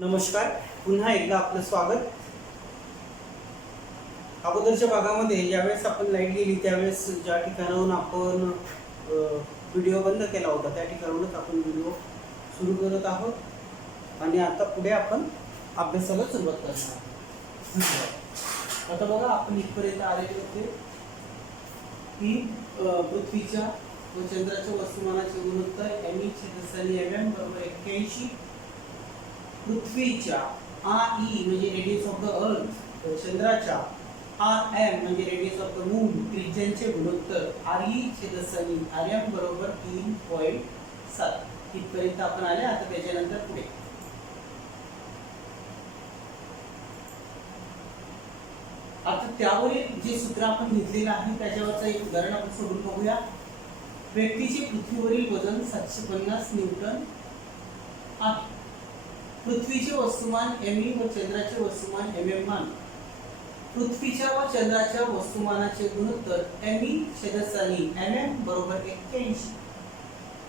नमस्कार. पुन्हा एकदा आपलं स्वागत. अगोदरच्या भागामध्ये ज्यावेळेस आपण लाईट गेली त्यावेळेस ज्या ठिकाणाहून आपण व्हिडिओ बंद केला होता त्या ठिकाणाहूनच आपण व्हिडिओ सुरू करत आहोत आणि आता पुढे आपण अभ्यासाला सुरुवात करणार आहोत. आता बघा आपण इथपर्यंत आलेले होते की पृथ्वीच्या व चंद्राच्या वस्तुमानाचे गुणोत्तर m/mm बरोबर 81. पृथ्वीच्या RE म्हणजे रेडियस ऑफ द अर्थ, चंद्राच्या RM म्हणजे रेडियस ऑफ द मून, त्रिज्यांचे गुणोत्तर RE/rm बरोबर 3.7. इथपर्यंत आपण आले. आता त्याच्यानंतर पुढे आता त्यावरील जे सूत्र आपण घेतलेलं आहे त्याच्यावरचं एक उदाहरण आपण सोडून बघूया. व्यक्तीचे पृथ्वीवरील वजन 750 न्यूटन आहे. पृथ्वीचे वस्तुमान me व चंद्राचे वस्तुमान mm मान. पृथ्वीच्या व चंद्राच्या वस्तुमानाचे गुणोत्तर me/mm बरोबर 81.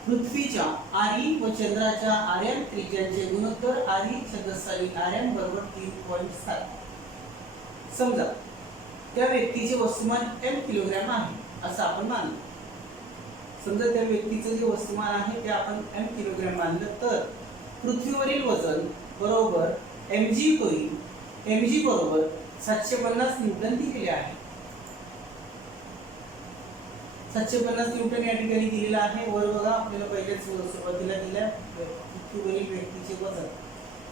पृथ्वीच्या RE व चंद्राच्या rm त्रिज्यांचे गुणोत्तर RE/rm बरोबर 3.7. समजा त्या व्यक्तीचे वस्तुमान m किलोग्रॅम आहे असं आपण मानलं. समजा त्या व्यक्तीचं जे वस्तुमान आहे ते आपण m किलोग्रॅम मानलं तर पृथ्वीवरील वजन बरोबर mg होईल. mg बरोबर 750 न्यूटन दिलेले आहे. 750 न्यूटन या ठिकाणी दिलेलं आहे. वर बघा आपल्याला पहिलेच सुरुवातीला दिल्या पृथ्वीवरील व्यक्तीचे वजन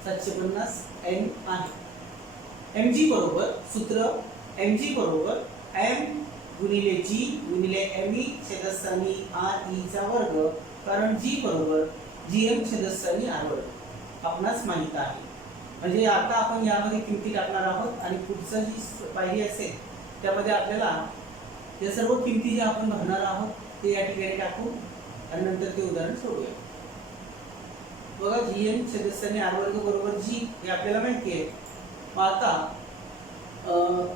750 n आहे. mg बरोबर सूत्र mg बरोबर m गुणिले g गुणिले me/re चा वर्ग, कारण g बरोबर gm/r वर्ग आपणास माहित आहे. म्हणजे आता आपण यामध्ये किमती टाकणार आहोत आणि पुढचं जी पायरी असेल त्यामध्ये आपल्याला या सर्व किमती ज्या आपण भरणार आहोत ते या ठिकाणी टाकू आणि नंतर ते उदाहरण सोडूया. बघा gm/r वर्ग बरोबर g हे आपल्याला माहिती आहे. आता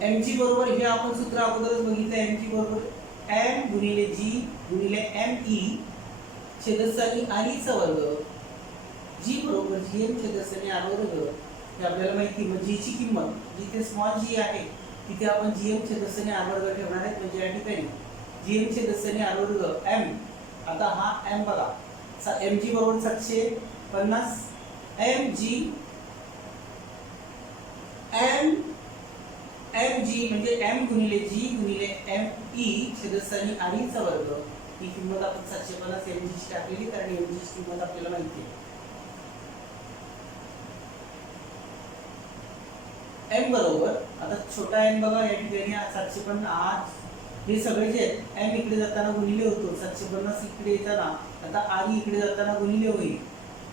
mg बरोबर हे आपण सूत्र अगोदरच बघितलं. mg बरोबर m गुणिले g गुणिले me/re चा वर्ग. g बरोबर gm/r वर्ग हे आपल्याला माहिती. मग g ची किंमत जिथे स्मॉल g आहे तिथे आपण gm/r वर्ग ठेवणार आहेत. म्हणजे या ठिकाणी gm/r वर्ग m. आता हा m बघा, mg बरोबर 750 mg म्हणजे m गुणिले g गुणिले me/re चा वर्ग. ही किंमत आपण 750 mg ची टाकलेली, कारण mg ची किंमत आपल्याला माहिती आहे. m बरोबर आता छोटा m बघा या ठिकाणी 750 हे सगळे जे m इकडे जाताना गुणिले होतो, 750 इकडे येताना आता re इकडे जाताना गुणिले होईल.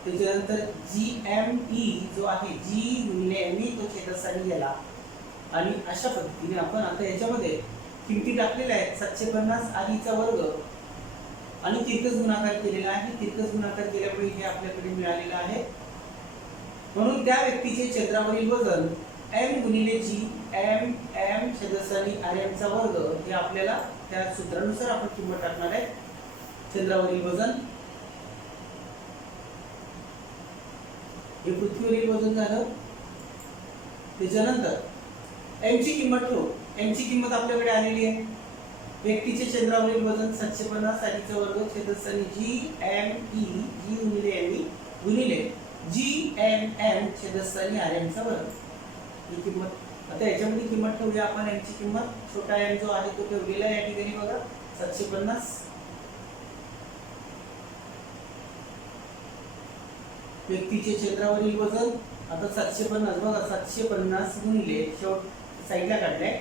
त्याच्यानंतर gme जो आहे g गुणिले me तो छेदस्थानी गेला आणि अशा पद्धतीने आपण आता याच्यामध्ये किमती टाकलेल्या आहेत. 750 re चा वर्ग आणि तिरकस गुणाकार केलेला आहे. तिरकस गुणाकार केल्यामुळे हे आपल्याकडे मिळालेलं आहे. म्हणून त्या व्यक्तीचे चंद्रावरील वजन m गुणिले g m/rm चा वर्ग हे आपल्याला त्या सूत्रानुसार आपण किंमत टाकणार आहे. चंद्रावरील वजन हे पृथ्वीवरील वजन झालं. त्याच्यानंतर m ची किंमत ठेवू. m ची किंमत आपल्याकडे आलेली आहे. व्यक्तीचे चंद्रावरील वजन 750 re चा वर्ग छेदस्थानी g गुणिले me गुणिले gmm छेदस्थानी rm चा वर्ग. ही किंमत आता याच्यामध्ये किंमत ठेवूया आपण. m ची किंमत छोटा m जो आहे तो ठेवलेला आहे या ठिकाणी बघा 750. व्यक्तीचे चंद्रावरील वजन आता 750 बघा, 750 गुणिले शेवट साईडला काढलाय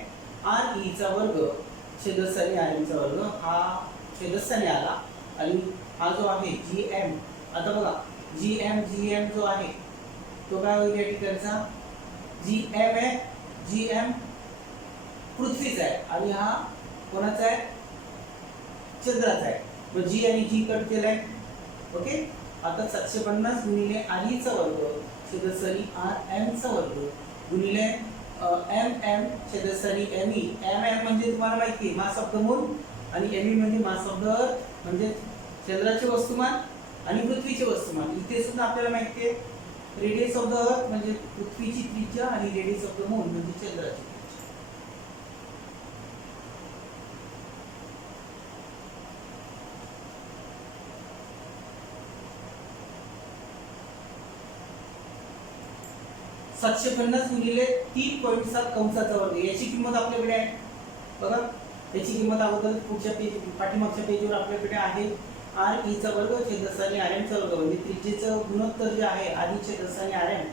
re चा वर्ग छेदस्थानी rm चा वर्ग. हा छेदस्थानी आला आणि हा जो आहे gm. आता बघा gm जो आहे तो काय होईल या ठिकाणचा gm आहे. gm पृथ्वीचा आहे आणि हा कोणाचा आहे, चंद्राचा आहे. मग g आणि g कट केलाय. ओके. आता 750 गुणिले re चा वर्ग छेदस्थानी rm चा वर्ग गुणिले m/me. mm म्हणजे तुम्हाला माहिती आहे मास ऑफ द मून आणि me म्हणजे मास ऑफ द अर्थ म्हणजे चंद्राचे वस्तुमान आणि पृथ्वीचे वस्तुमान. इथे सुद्धा आपल्याला माहिती आहे रेडियस ऑफ द अर्थ म्हणजे पृथ्वीची त्रिज्या आणि रेडियस ऑफ द मून म्हणजे चंद्राची त्रिज्या. सातशे 750 गुणिले 3.7 कंसाचा वर्ग याची किंमत आपल्याकडे आहे बघा. याची किंमत अगोदर पुढच्या पेज पाठीमागच्या पेजवर आपल्याकडे आहे. आर ई चा वर्ग छेदस्थानी आर एम चा वर्ग म्हणजे त्रिज्येचं गुणोत्तर जे आहे आधी छेदस्थानी आर एम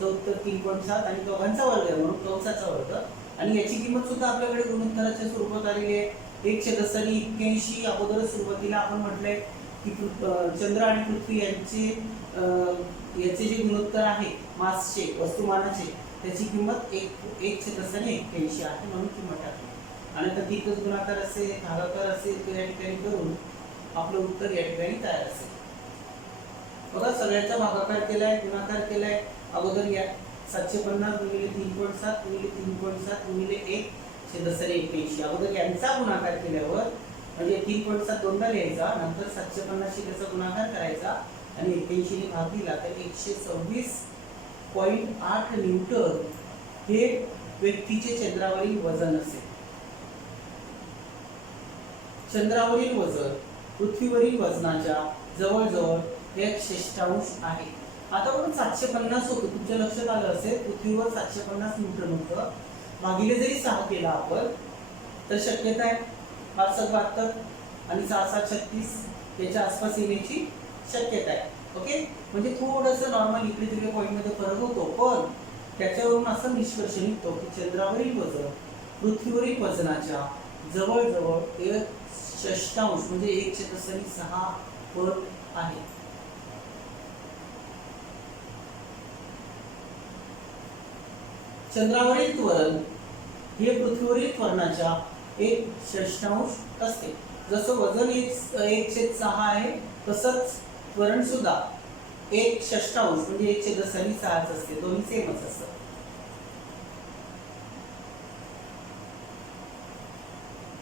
चं उत्तर 3.7 आणि दोघांचा वर्ग आहे म्हणून कंसाचा वर्ग. आणि याची किंमत सुद्धा आपल्याकडे गुणोत्तराच्या स्वरूपात आलेली आहे. एक छेदस्थानी 81 अगोदर सुरुवातीला आपण म्हटलंय की चंद्र आणि पृथ्वी याचे जे गुणोत्तर आहे मासचे वस्तुमानाचे त्याची किंमत एक छेदस्थानी 81 आहे म्हणून किंमत टाकली. आणि आता तिथंच गुणाकार असेल भागाकार असेल तर या ठिकाणी करून आपलं उत्तर या ठिकाणी तयार असेल. बघा सगळ्याचा भागाकार केलाय गुणाकार केलाय. अगोदर या 750 गुणिले 3.7 गुणिले 3.7 गुणिले 1 छेदस्थानी 81 अगोदर यांचा गुणाकार केल्यावर म्हणजे 3.7 दोनदा लिहायचा नंतर 750 शी त्याचा गुणाकार करायचा आणि 81 ने भाग दिला तर 126.8 न्यूटन हे व्यक्तीचे चंद्रावरील वजन असेल. चंद्रावरील वजन पृथ्वीवरील वजनाच्या जवळजवळ 1/6 आहे. आता आपण 750 होतं तुमच्या लक्षात आलं असेल पृथ्वीवर 750 न्यूटन होतं भागिले जरी 6 केला आपण तर शक्यता आहे 572 आणि 636 याच्या आसपास येण्याची शक्यता आहे. ओके म्हणजे थोडंसं नॉर्मल इकडे तिकडे पॉईंट मध्ये फरक होतो पण त्याच्यावरून असं निष्कर्ष निघतो की चंद्रावरील वजन पृथ्वीवरील वजनाच्या जवळजवळ 1/6 म्हणजे 1/6 पट आहे. चंद्रावरील त्वरण हे पृथ्वीवरील त्वरणाच्या 1/6 असते. जसं वजन 1/6 आहे तसंच त्वरण सुद्धा 1/6 म्हणजे 1/6 असते. दोन्ही सेमच असतात.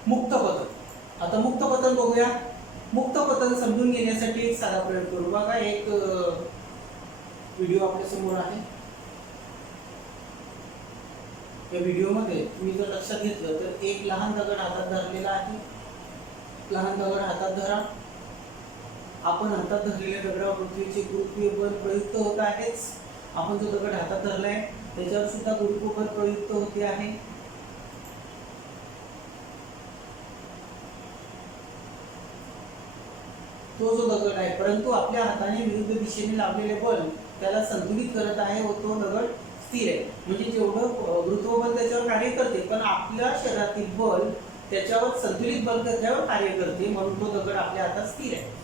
मुक्त पतन. आता मुक्त पतन बघूया. मुक्त पतन समजून घेण्यासाठी एक साधा प्रयोग करू. बघा एक व्हिडिओ आपल्या समोर आहे. या व्हिडिओमध्ये तुम्ही जर लक्षात घेतलं तर एक लहान दगड हातात धरलेला आहे. लहान दगड हातात धरा. आपण हातात धरलेल्या दगडावर पृथ्वीचे गुरुत्वीय बल प्रयुक्त होत आहेच. आपण जो दगड हातात धरलाय त्याच्यावर सुद्धा गुरुत्व बल प्रयुक्त होते आहे. तो जो दगड आहे परंतु आपल्या हाताने विरुद्ध दिशेने लावलेले बल त्याला संतुलित करत आहे व तो दगड स्थिर आहे. म्हणजे जेवढं गुरुत्वबल त्याच्यावर कार्य करते पण आपल्या शरीरातील बल त्याच्यावर संतुलित बल त्याच्यावर कार्य करते म्हणून तो दगड आपल्या हातात स्थिर आहे.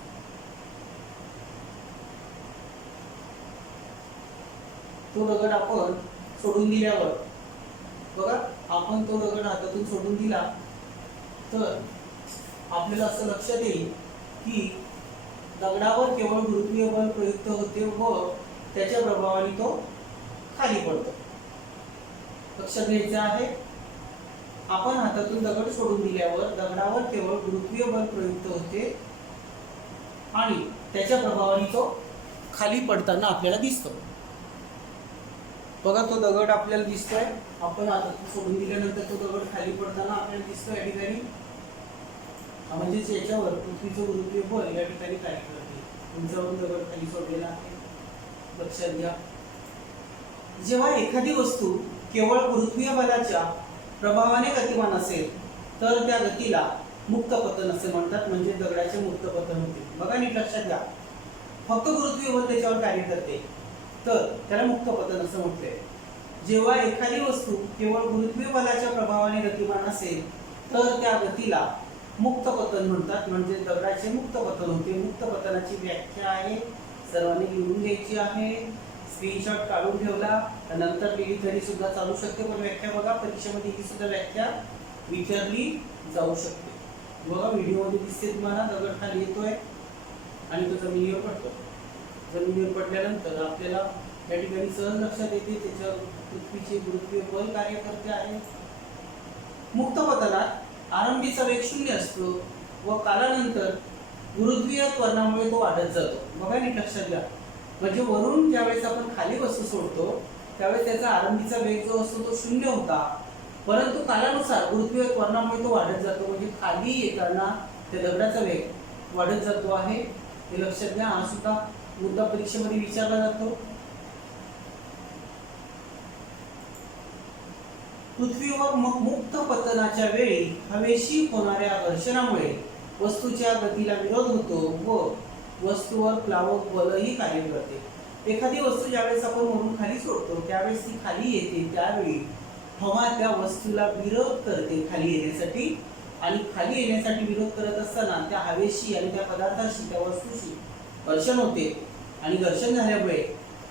तो दगड आपण सोडून दिल्यावर बघा आपण तो दगड हातातून सोडून दिला तर आपल्याला असं लक्षात येईल की दगडावर केवळ गुरुत्वीय बल प्रयुक्त होते व त्याच्या प्रभावाने तो खाली पडतो. लक्षात घ्यायचं आहे आपण हातातून दगड सोडून दिल्यावर दगडावर केवळ गुरुत्वीय बल प्रयुक्त होते आणि त्याच्या प्रभावाने तो खाली पडताना आपल्याला दिसतो. बघा तो दगड आपल्याला दिसतोय. आपण हातातून सोडून दिल्यानंतर तो दगड खाली पडताना आपल्याला दिसतो या ठिकाणी. म्हणजेच याच्यावर पृथ्वीचं गुरुत्वीय बल या ठिकाणी कार्य करते. उंचावरून दगड खाली सोडलेला आहे. लक्षात घ्या. जेव्हा एखादी वस्तू केवळ गुरुत्वीय बलाच्या प्रभावाने गतिमान असेल तर त्या गतीला मुक्त पतन असे म्हणतात. म्हणजे दगडाचे मुक्त पतन होते. बघा नीट लक्षात घ्या. फक्त गुरुत्वीय बल त्याच्यावर कार्य करते तर त्याला मुक्त पतन असं म्हटलंय. जेव्हा एखादी वस्तू केवळ गुरुत्वीय बलाच्या प्रभावाने गतिमान असेल तर त्या गतीला मुक्त पतन म्हणतात. म्हणजे दगडाचे मुक्त पतन होते. मुक्त पतनाची व्याख्या आहे सर्वांनी लिहून घ्यायची आहे. स्क्रीनशॉट काढून ठेवला नंतर लिहिली तरी सुद्धा चालू शकते पण व्याख्या बघा परीक्षेमध्ये ही सुद्धा व्याख्या विचारली जाऊ शकते. बघा व्हिडिओमध्ये दिसते तुम्हाला दगड खाली येतोय आणि तो जमिनीवर पडतो. जमिनीवर पडल्यानंतर आपल्याला या ठिकाणी सहज लक्षात येते त्याच्यावर पृथ्वीचे गुरुत्वीय बल कार्य करते आहे. मुक्त पतनात आरंभीचा वेग 0 असतो व कालानंतर गुरुत्वीय त्वरणामुळे तो वाढत जातो. बघा नीट लक्षात घ्या. म्हणजे वरून ज्यावेळेस आपण खाली वस्तू सोडतो त्यावेळेस त्याचा आरंभीचा वेग जो असतो तो 0 होता, परंतु कालानुसार गुरुत्वीय त्वरणामुळे तो वाढत जातो. म्हणजे खाली येताना त्या दगडाचा वेग वाढत जातो आहे, हे लक्षात घ्या. हा सुद्धा मुद्दा परीक्षेमध्ये विचारला जातो. पृथ्वीवर मुक्त पतनाच्या वेळी हवेशी होणाऱ्या घर्षणामुळे वस्तूच्या गतीला विरोध होतो व वस्तूवर प्लावक बलही कार्य करते. एखादी वस्तू ज्यावेळेस आपण वरून खाली सोडतो त्यावेळेस ती खाली येते, त्यावेळी हवा त्या वस्तूला विरोध करते खाली येण्यासाठी, आणि खाली येण्यासाठी विरोध करत असताना त्या हवेशी आणि त्या पदार्थाशी, त्या वस्तूशी घर्षण होते, आणि घर्षण झाल्यामुळे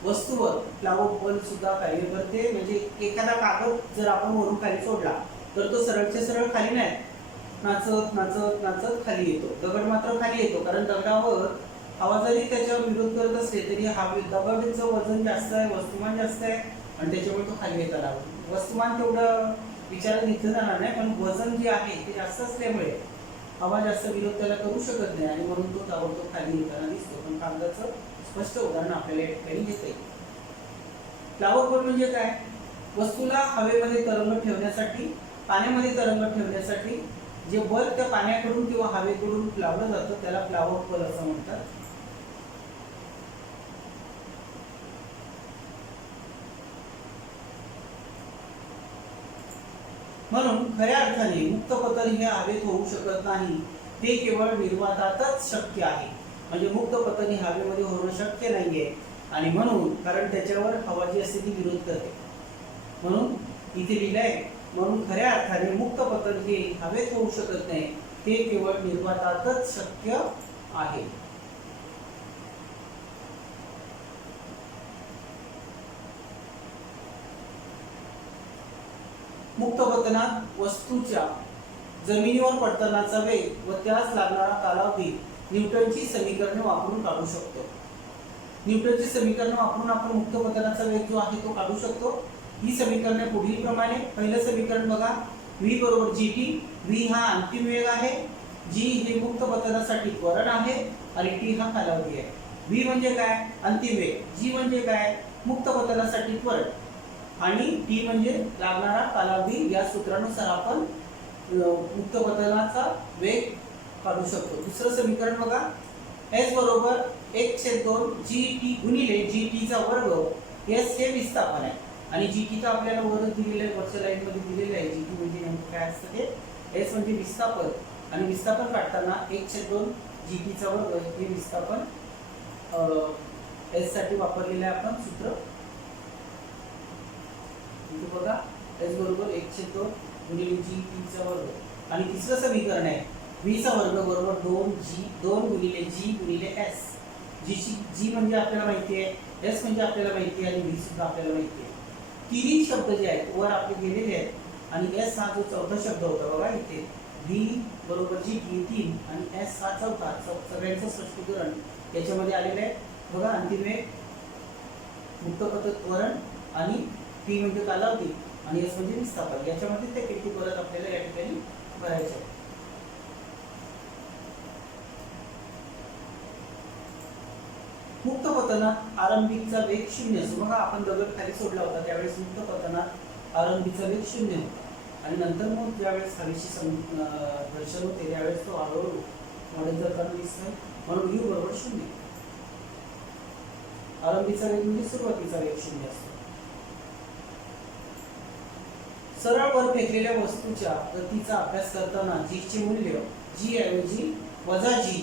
वस्तूवर प्लावक बल सुद्धा कार्य करते. म्हणजे एखादा कागद जर आपण वरून खाली सोडला तर तो सरळच्या सरळ खाली नाही, नाचत नाचत नाचत खाली येतो. दगड मात्र खाली येतो, कारण दगडावर हवा जरी त्याच्यावर विरोध करत असले तरी दगडाचं वजन जास्त आहे, वस्तुमान जास्त आहे, आणि त्याच्यामुळे तो खाली येताना वस्तुमान तेवढं विचारात घेतलं जाणार नाही, पण वजन जे आहे ते जास्त असल्यामुळे हवा जास्त विरोध त्याला करू शकत नाही, आणि म्हणून तो ताबडतोब खाली येताना दिसतो. पण कागदाचं स्पष्ट उदाहरण आपल्याला या ठिकाणी घेता येईल. प्लावक बल म्हणजे काय? वस्तूला हवेमध्ये तरंग ठेवण्यासाठी, पाण्यामध्ये तरंग ठेवण्यासाठी जे बल त्या पाण्याकडून किंवा हवेकडून लावलं जातं त्याला प्लावक बल असं म्हणतात. म्हणून खऱ्या अर्थाने मुक्त पतन हे हवेत होऊ शकत नाही, ते केवळ निर्वातातच शक्य आहे. म्हणजे मुक्त पतन हे हवेमध्ये होणं शक्य नाहीये, आणि म्हणून कारण त्याच्यावर हवा जी असते ती विरोध करते. म्हणून इथे लिहिलंय, म्हणून खऱ्या अर्थाने मुक्त पतन हे हवेत होऊ शकत नाही, ते केवळ निर्वातातच शक्य आहे. मुक्त पतनात वस्तूच्या जमिनीवर पडतानाचा वेग व त्यास लागणारा कालावधी न्यूटनची समीकरणे वापरून काढू शकतो. न्यूटनची समीकरणे वापरून आपण मुक्त पतनाचा वेग जो आहे तो काढू शकतो. ही समीकरणे पुढील प्रमाणे. पहिलं समीकरण बघा, v बरोबर gt. v हा अंतिम वेग आहे, g हे मुक्त पतनासाठी त्वरण आहे, आणि t हा कालावधी आहे. v म्हणजे काय? अंतिम वेग. g म्हणजे काय? मुक्त पतनासाठी त्वरण, आणि t म्हणजे लागणारा कालावधी. या सूत्रानुसार आपण मुक्त पतनाचा वेग काढू शकतो. दुसरं समीकरण बघा, s बरोबर 1/2 gt गुणिले gt चा वर्ग. s हे विस्थापन आहे, आणि gt तर आपल्याला वरच दिलेलं आहे, वरच्या लाईन मध्ये दिलेलं आहे. gt म्हणजे नेमकं काय असतं ते? s म्हणजे विस्थापन, आणि विस्थापन काढताना 1/2 gt चा वर्ग हे विस्थापन s साठी वापरलेलं आहे आपण सूत्र. इथे बघा, s बरोबर 1/2 गुणिले gt चा वर्ग. आणि तिसरं समीकरण आहे v चा वर्ग बरोबर 2 गुणिले g गुणिले s. g म्हणजे आपल्याला माहिती आहे, s म्हणजे आपल्याला माहिती आहे, आणि v सुद्धा आपल्याला माहिती आहे. तिन्ही शब्द जे आहेत वर आपले गेलेले आहेत, आणि s हा जो चौथा शब्द होता बघा इथे, v बरोबर g 3 आणि s हा चौथा, सगळ्यांचं स्पष्टीकरण याच्यामध्ये आलेलं आहे. बघा, अंतिम वेग, मुक्त पतन त्वरण, आणि t म्हणजे कालावधी, आणि s म्हणजे विस्थापन. याच्यामध्ये ते किती परत आपल्याला या ठिकाणी भरायचे आहे. मुक्त पतनात आरंभीचा वेग 0 असतो. बघा, आपण दगड खाली सोडला होता त्यावेळेस मुक्त पतनात आरंभीचा वेग 0 होता, आणि नंतर मग ज्यावेळेस हवेशी घर्षण होते त्यावेळेस तो हळूहळू वाढत जाताना दिसतोय. म्हणून u बरोबर 0. आरंभीचा वेग म्हणजे सुरुवातीचा वेग 0 असतो. सरळ वर फेकलेल्या वस्तूच्या गतीचा अभ्यास करताना g चे मूल्य g ऐवजी वजा g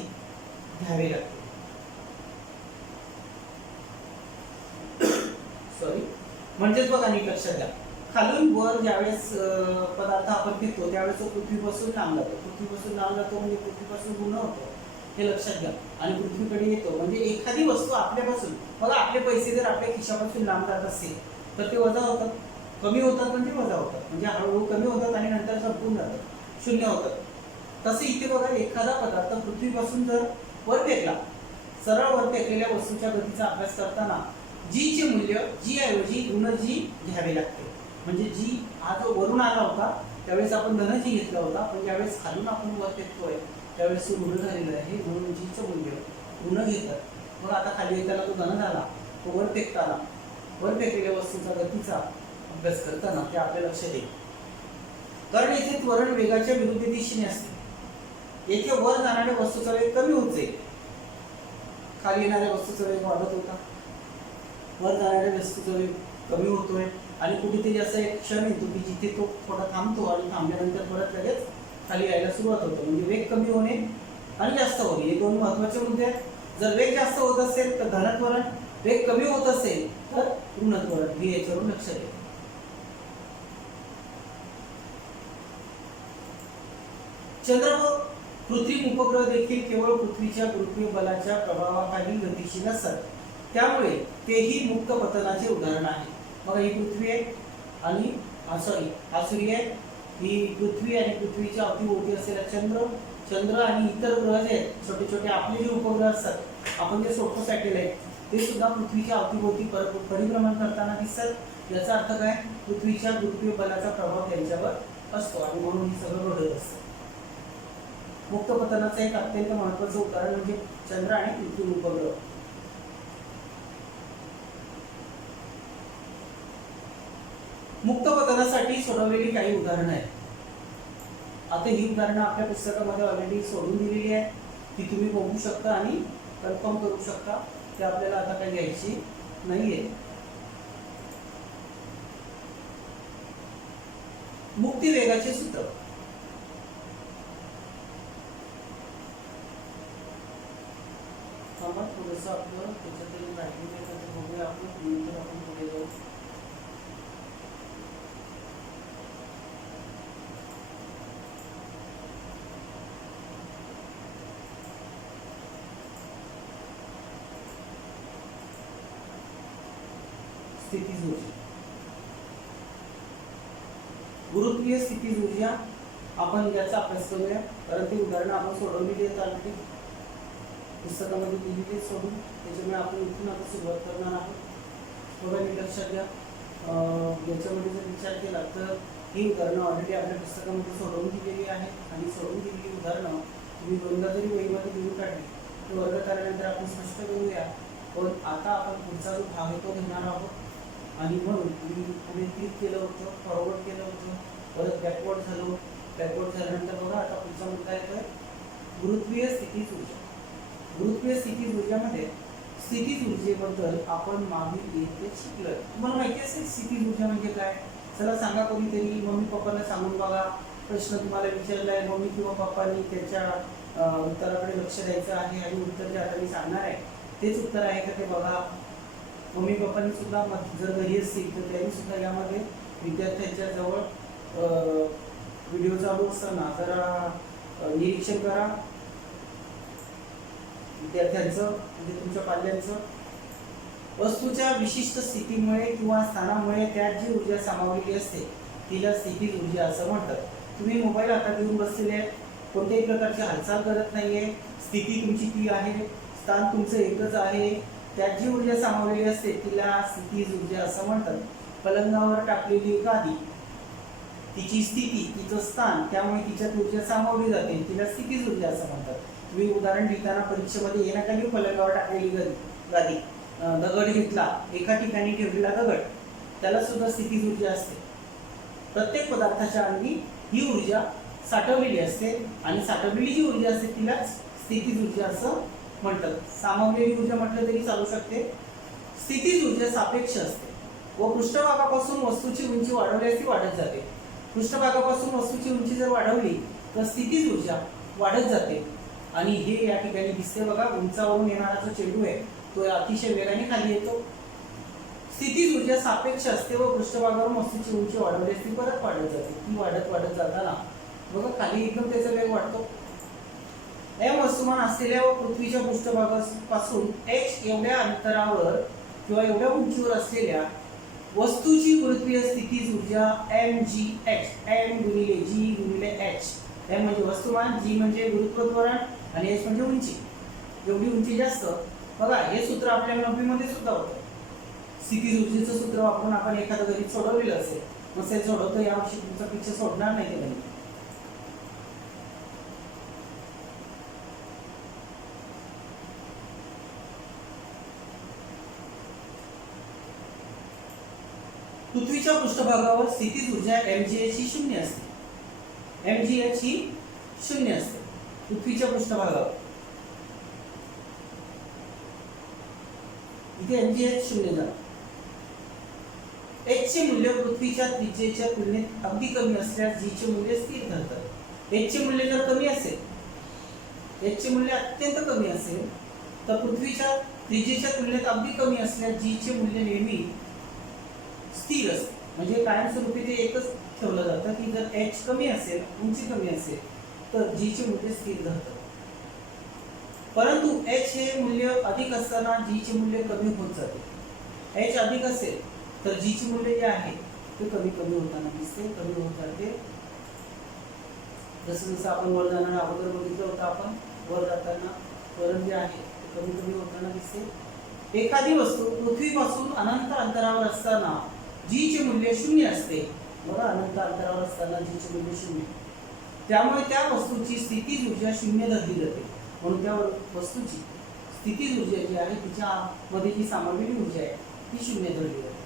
घ्यावे लागते. सॉरी, म्हणजेच बघा, नीट लक्षात घ्या, खालून वर ज्यावेळेस पदार्थ आपण फेकतो त्यावेळेस तो पृथ्वीपासून लांब जातो. पृथ्वीपासून लांब जातो म्हणजे पृथ्वीपासून गुण होतो, हे लक्षात घ्या, आणि पृथ्वीकडे येतो. म्हणजे एखादी वस्तू आपल्यापासून, बघा, आपले पैसे जर आपल्या खिशापासून लांब जात असतील तर ते वजा होतात, कमी होतात म्हणजे वजा होतात, म्हणजे हळूहळू कमी होतात आणि नंतर संपून जातात, 0 होतात. तसे इथे बघा, एखादा पदार्थ पृथ्वीपासून जर वर फेकला, सरळ वर फेकलेल्या वस्तूच्या गतीचा अभ्यास करताना g चे मूल्य g ऐवजी ऋण g घ्यावे लागते. म्हणजे g हा जो वरून आला होता त्यावेळेस आपण धन g घेतला होता, पण ज्यावेळेस खालून आपण वर फेकतोय त्यावेळेस ऋण झालेलं आहे, म्हणून g चं मूल्य ऋण घेतात. मग आता खाली येताना तो धन झाला, तो वर फेकताना वर फेकलेल्या वस्तूचा गतीचा अभ्यास करताना ते आपल्या लक्षात येईल. कारण इथे त्वरण वेगाच्या विरुद्ध दिशेने असते. येथे वर जाणाऱ्या वस्तूचा वेग कमी होत जाईल, खाली येणाऱ्या वस्तूचा वेग वाढत होता. वर जाणाऱ्या वस्तूचा वेग कमी होतोय आणि कुठेतरी असा एक क्षण येतो की जिथे तो थोडा थांबतो आणि थांबल्यानंतर परत लगेच खाली यायला सुरुवात होते. म्हणजे वेग कमी होणे आणि जास्त होणे हे दोन महत्त्वाचे मुद्दे आहेत. जर वेग जास्त होत असेल तर धनत्वरण, वेग कमी होत असेल तर ऋणत्वरण, हे याच्यावरून लक्षात येईल. चंद्र व कृत्रिम उपग्रह देखील केवळ पृथ्वीच्या गुरुत्वीय बलाच्या प्रभावाखाली गतिशील असतात, त्यामुळे तेही मुक्त पतनाचे उदाहरण आहे. बघा ही पृथ्वी आहे आणि हा सूर्य आहे. ही पृथ्वी आणि पृथ्वीच्या अवतीभोवती असलेला चंद्र आणि इतर ग्रह जे आहेत, छोटे छोटे आपले जे उपग्रह असतात, आपण जे सोडतो सॅटेलाइट, ते सुद्धा पृथ्वीच्या अवतीभोवती परिभ्रमण करताना दिसतात. याचा अर्थ काय? पृथ्वीच्या गुरुत्वीय बलाचा प्रभाव त्यांच्यावर असतो आणि म्हणून हे सगळं घडत असतं. मुक्त पतनाचं एक अत्यंत महत्त्वाचं उदाहरण म्हणजे चंद्र आणि कृत्रिम उपग्रह. मुक्त पतनासाठी सोडवलेली काही उदाहरणं आहेत. आता ही उदाहरणं आपल्या पुस्तकामध्ये ऑलरेडी सोडून दिलेली आहे, ती तुम्ही बघू शकता आणि कन्फर्म करू शकता. ते आपल्याला आता काही घ्यायची नाहीये. मुक्ती वेगाचे सूत्र. थोडंसं आपलं त्याच्यातून बघूया आपण, नंतर आपण पुढे जाऊ. स्थितीज ऊर्जा, गुरुत्वीय स्थितीज ऊर्जा आपण याचा अभ्यास करूया. कारण ती उदाहरणं आपण सोडवलेली आहेत ऑलरेडी पुस्तकामध्ये दिलेली सोडून, त्याच्यामुळे आपण इथून आता सुरुवात करणार आहोत. थोडं मी लक्षात घ्या. याच्यामध्ये जर विचार केला तर ही उदाहरणं ऑलरेडी आपल्या पुस्तकामध्ये सोडवून दिलेली आहेत आणि सोडवून दिलेली उदाहरणं तुम्ही दोनदा जरी वहीमध्ये लिहून काढली तर वर्ग काढल्यानंतर आपण स्पष्ट करूया. पण आता आपण पुढचा जो भाग आहे तो घेणार आहोत आणि म्हणून मी पुढे क्लिक केलं होतं, फॉरवर्ड केलं होतं, परत बॅकवर्ड झालो. बॅकवर्ड झाल्यानंतर बघा आता पुढचा मुद्दा येतोय गुरुत्वीय स्थितीज ऊर्जा. गुरुत्वीय स्थितीज ऊर्जामध्ये स्थितीज ऊर्जेबद्दल आपण मागील इथे शिकलोय. तुम्हाला माहिती असेल स्थितीज ऊर्जा म्हणजे काय? चला सांगा कोणीतरी. मम्मी पप्पांना सांगून बघा. प्रश्न तुम्हाला विचारलाय, मम्मी किंवा पप्पांनी त्याच्या उत्तराकडे लक्ष द्यायचं आहे आणि उत्तर जे आता मी सांगणार आहे तेच उत्तर आहे का ते बघा. मम्मी पप्पांनी सुद्धा जर घरी असतील तर त्यांनी सुद्धा यामध्ये विद्यार्थ्यांच्या जवळ व्हिडिओ चालू असताना जरा निरीक्षण करा विद्यार्थ्यांचं, म्हणजे तुमच्या पाल्यांचं. वस्तूच्या विशिष्ट स्थितीमुळे किंवा स्थानामुळे त्यात जी ऊर्जा सामावलेली असते तिला स्थितीज ऊर्जा असं म्हणतात. तुम्ही मोबाईल हातात घेऊन बसलेले आहेत, कोणत्याही प्रकारची हालचाल करत नाहीये, स्थिती तुमची ती आहे, स्थान तुमचं एकच आहे, त्यात जी ऊर्जा सामावलेली असते तिला स्थितीज ऊर्जा असं म्हणतात. पलंगावर टाकलेली गादी, तिची स्थिती, तिचं स्थान, त्यामुळे तिच्यात ऊर्जा सामावली जाते, तिला स्थितीज ऊर्जा असं म्हणतात. तुम्ही उदाहरण लिहिताना परीक्षेमध्ये येण्याखाली पलंगावर टाकलेली गादी, दगड घेतला, एका ठिकाणी ठेवलेला दगड, त्याला सुद्धा स्थितीज ऊर्जा असते. प्रत्येक पदार्थाच्या अंगी ही ऊर्जा साठवलेली असते आणि साठवलेली जी ऊर्जा असते तिलाच स्थितीज ऊर्जा असं म्हणतात. सामावलेली ऊर्जा म्हटलं तरी चालू शकते. स्थितीज ऊर्जा सापेक्ष असते व पृष्ठभागापासून वस्तूची उंची वाढवल्यास ती वाढत जाते. पृष्ठभागापासून वस्तूची उंची जर वाढवली तर स्थितीज ऊर्जा वाढत जाते आणि हे या ठिकाणी दिसते बघा. उंचावरून येणारा जो चेंडू आहे तो अतिशय वेगाने खाली येतो. स्थितीज ऊर्जा सापेक्ष असते व पृष्ठभागावरून वस्तूची उंची वाढवल्यास ती परत वाढत जाते. ती वाढत जाताना बघा खाली एकदम त्याचा वेग वाढतो. एम वस्तुमान असलेल्या व पृथ्वीच्या पृष्ठभागापासून h एवढ्या अंतरावर किंवा एवढ्या उंचीवर असलेल्या वस्तूची गुरुत्वीय स्थितीज ऊर्जा mgh, m गुणिले g गुणिले h. m म्हणजे वस्तुमान, g म्हणजे गुरुत्व त्वरण आणि h म्हणजे उंची. एवढी उंची जास्त. बघा हे सूत्र आपल्या 9वी मध्ये सुद्धा होतं. स्थितीज ऊर्जेचं सूत्र वापरून आपण एखादं गणित सोडवलेलं असेल, मग ते सोडवतो यावर्षी तुमचा परीक्षा सोडणार नाही ते गणित. पृथ्वीच्या पृष्ठभागावर स्थितीज ऊर्जा mgh ही शून्य असते. mgh ही शून्य असते पृथ्वीच्या पृष्ठभागावर. इथे mgh शून्य झाला. h चे मूल्य पृथ्वीच्या त्रिज्येच्या तुलनेत अगदी कमी असल्यास g चे मूल्य स्थिर ठरते. h चे मूल्य जर कमी असेल, h चे मूल्य अत्यंत कमी असेल तर पृथ्वीच्या त्रिज्येच्या तुलनेत अगदी कमी असल्यास g चे मूल्य नेहमी स्थिर असते. म्हणजे कायमस्वरूपी ते एकच ठेवलं जातं की जर h कमी असेल, उंची कमी असेल तर g चे मूल्य स्थिर राहतं. परंतु h हे मूल्य अधिक असताना g चे मूल्य कमी होत जाते. h अधिक असेल तर g चे मूल्य जे आहे ते कमी होताना दिसते, कमी होत जाते. जसं आपण वर जाताना अगोदर बघितलं होतं, आपण वर जाताना त्वरण जे आहे ते कमी होताना दिसते. एखादी वस्तू पृथ्वीपासून अनंत अंतरावर असताना g चे मूल्य शून्य असते. बघा, अनंत अंतरावर असताना g चे मूल्य शून्य, त्यामुळे त्या वस्तूची स्थितीज ऊर्जा शून्य धरली जाते. म्हणून त्या वस्तूची स्थितीज ऊर्जा जी आहे तिच्या मध्ये जी सामावलेली ऊर्जा आहे ती शून्य धरली जाते.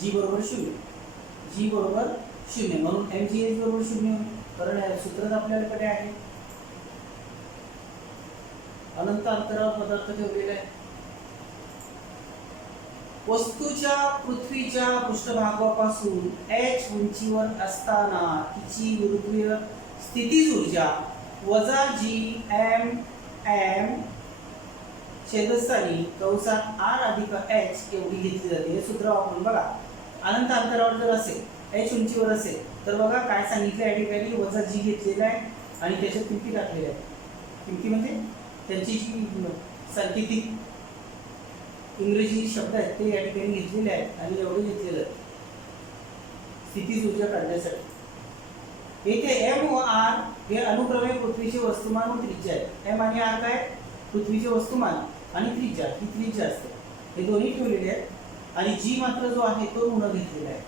g बरोबर शून्य, g बरोबर शून्य, म्हणून mgh बरोबर शून्य. कारण सूत्र आपल्याकडे आहे, अनंत अंतरावर पदार्थ ठेवलेला आहे. वस्तूच्या पृथ्वीच्या पृष्ठभागापासून h उंचीवर असताना तिची गुरुत्वीय स्थितीज ऊर्जा वजा g m छेदस्थानी कंसात r अधिक h एवढी घेतली जाते. हे सूत्र वापरून बघा, अनंत अंतरावर जर असेल, h उंचीवर असेल तर बघा काय सांगितलं या ठिकाणी, वजा g घेतलेला आहे आणि त्याच्यात किमती टाकलेल्या आहेत. किमती म्हणजे त्यांची जी सांकेतिक इंग्रजी शब्द आहेत ते या ठिकाणी घेतलेले आहेत आणि एवढे घेतलेलं आहे स्थितीज ऊर्जा काढण्यासाठी. येथे m व r हे अनुक्रमे पृथ्वीचे वस्तुमान व त्रिज्या आहेत. m आणि r काय, पृथ्वीचे वस्तुमान आणि त्रिज्या, ही त्रिज्या असते. हे दोन्ही ठेवलेले आहेत आणि g मात्र जो आहे तो ऋण घेतलेला आहे.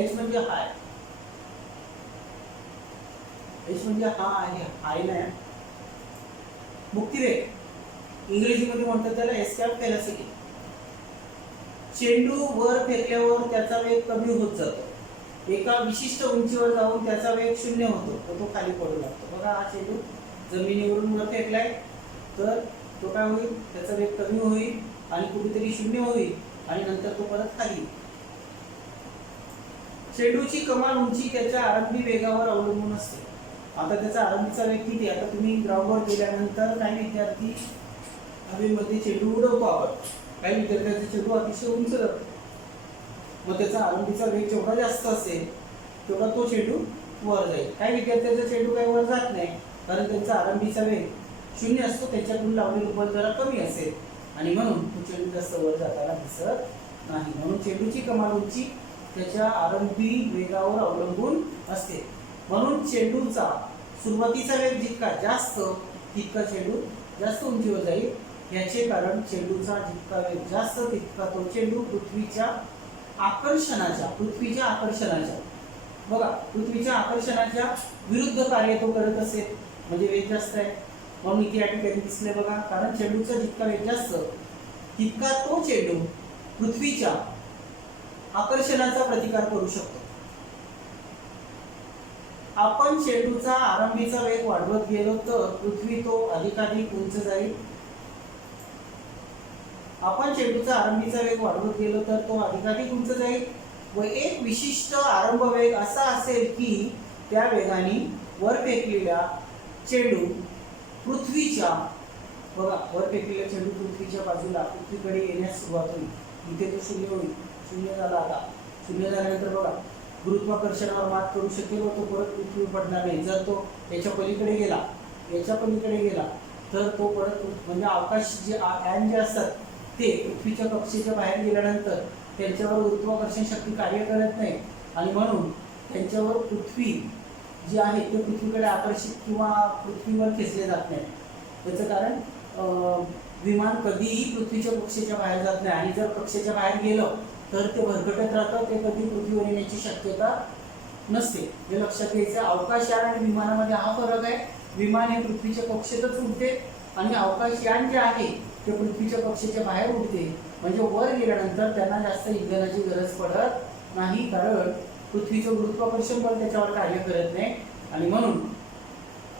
h म्हणजे हा आहे, h म्हणजे हा आहे, आहे ना. मुक्तिवेग इंग्रजीमध्ये म्हणतात त्याला एस्केप व्हेलॉसिटी. चेंडू वर फेकल्यावर त्याचा वेग कमी होत जातो. एका विशिष्ट उंचीवर जाऊन त्याचा वेग शून्य होतो, तर तो खाली पडू लागतो. बघा, हा चेंडू जमिनीवरून वर फेकलाय तर तो काय होईल, त्याचा वेग कमी होईल आणि कुठेतरी शून्य होईल आणि नंतर तो परत खाली येईल. चेंडूची कमाल उंची त्याच्या आरंभी वेगावर अवलंबून असते. आता त्याचा आरंभीचा वेग किती, आता तुम्ही ग्राउंडवर गेल्यानंतर काही विद्यार्थी हवेमध्ये चेंडू उडवतो आपण, काही विद्यार्थ्यांचा चेंडू अतिशय उंच जातो. मग त्याचा आरंभीचा वेग जेवढा जास्त असेल तेवढा तो चेंडू वर जाईल. काही विद्यार्थ्यांचा चेंडू काही वर जात नाही कारण त्यांचा आरंभीचा वेग शून्य असतो, त्याच्याकडून लावलेलं बल जरा कमी असेल आणि म्हणून तो चेंडू जास्त वर जाताना दिसत नाही. म्हणून चेंडूची कमाल उंची त्याच्या आरंभी वेगावर अवलंबून असते. म्हणून चेंडूचा सुरुवातीचा वेग जितका जास्त तितका चेंडू जास्त उंचीवर जाईल. याचे कारण चेंडूचा जितका वेग जास्त तितका तो चेंडू पृथ्वीच्या आकर्षणाच्या बघा, पृथ्वीच्या आकर्षणाच्या विरुद्ध कार्य तो करत असेल, म्हणजे वेग जास्त आहे. म्हणून इथे या ठिकाणी दिसले बघा, कारण चेंडूचा जितका वेग जास्त तितका तो चेंडू पृथ्वीच्या आकर्षणाचा प्रतिकार करू शकतो. आपण चेंडूचा आरंभीचा वेग वाढवत गेलो तर पृथ्वी तो अधिकाधिक उंच जाईल. आपण चेंडूचा आरंभीचा वेग वाढवत गेलो तर तो अधिकाधिक उंच जाईल व एक विशिष्ट आरंभ वेग असा असेल की त्या वेगाने वर फेकलेला चेंडू पृथ्वीच्या, बघा, वर फेकलेला चेंडू पृथ्वीच्या बाजूला पृथ्वीकडे येण्यास सुरुवात होईल. इथे तो शून्य होईल, शून्य झाला. आता शून्य झाल्यानंतर बघा, गुरुत्वाकर्षणावर मात करू शकेल व तो परत पृथ्वीवर पडणार नाही. जर तो याच्या पलीकडे गेला तर तो परत, म्हणजे अवकाश जे यान जे असतात ते पृथ्वीच्या कक्षेच्या बाहेर गेल्यानंतर त्यांच्यावर गुरुत्वाकर्षण शक्ती कार्य करत नाही आणि म्हणून त्यांच्यावर पृथ्वी जी आहे ते पृथ्वीकडे आकर्षित किंवा पृथ्वीवर खेचले जात नाही. त्याचं कारण विमान कधीही पृथ्वीच्या कक्षेच्या बाहेर जात नाही आणि जर कक्षेच्या बाहेर गेलं तर ते भरकटत राहतं, ते कधी पृथ्वीवर येण्याची शक्यता नसते. हे लक्षात घ्यायचं. अवकाशयान आणि विमानामध्ये हा फरक आहे विमान हे पृथ्वीच्या कक्षेतच उडते आणि अवकाशयान जे आहे ते पृथ्वीच्या कक्षेच्या बाहेर उडते, म्हणजे वर गेल्यानंतर त्यांना जास्त इंधनाची गरज पडत नाही, कारण पृथ्वीचं गुरुत्वाकर्षण बल त्याच्यावर कार्य करत नाही. आणि म्हणून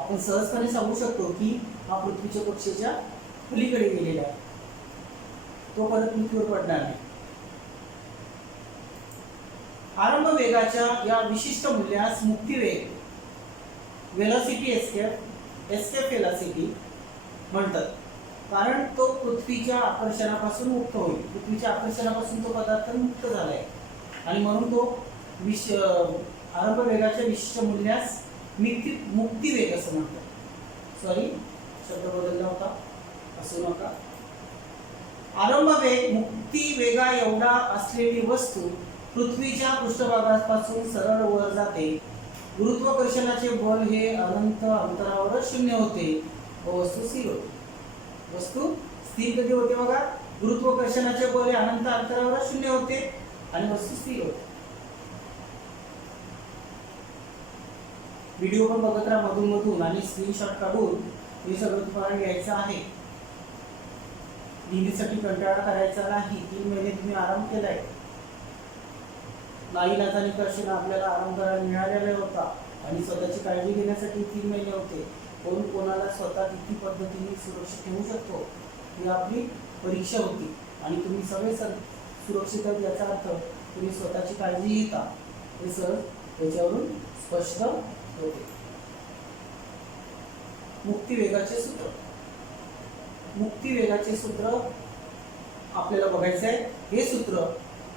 आपण सहजपणे सांगू शकतो की हा पृथ्वीच्या कक्षेच्या पलीकडे गेलेला आहे, तो परत पृथ्वीवर पडणार नाही. आरंभ वेगाच्या या विशिष्ट मूल्यास मुक्तिवेग वेलोसिटी एस्केप वेलोसिटी म्हणतात, कारण तो पृथ्वीच्या आकर्षणापासून मुक्त होईल. पृथ्वीच्या आकर्षणापासून तो पदार्थ मुक्त झालाय आणि म्हणून तो आरंभ वेगाच्या विशिष्ट मूल्यास मुक्तिवेग असं म्हणतात. सॉरी, शब्द बदलला होता, असू नका. आरंभ वेग मुक्ती वेगा एवढा असलेली वस्तू पृथ्वीच्या पृष्ठभागापासून सरळ वर जाते. गुरुत्वाकर्षणाचे बल हे अनंत अंतरावर शून्य होते व वस्तू स्थिर होते. वस्तू स्थिर कधी होते बघा? गुरुत्वाकर्षणाचे बल हे अनंत अंतरावर शून्य होते आणि वस्तू स्थिर होते. व्हिडिओ पण बघत राहा मधून मधून आणि स्क्रीनशॉट काढून हे सगळं तुम्हाला घ्यायचं आहे. नेहमीसाठी कंटाळा करायचा नाही. 3 महिने तुम्ही आराम केलाय. नाईलाजाने कशाने आपल्याला आराम करायला मिळालेला होता आणि स्वतःची काळजी घेण्यासाठी 3 महिने होते. कोण कोणाला स्वतः किती पद्धतीने सुरक्षित ठेवू शकतो ही आपली परीक्षा होती आणि तुम्ही सगळे सुरक्षित आहेत याचा अर्थ तुम्ही स्वतःची काळजी घेता हे सहज त्याच्यावरून स्पष्ट होते. मुक्तिवेगाचे सूत्र. मुक्तिवेगाचे सूत्र आपल्याला बघायचं आहे. हे सूत्र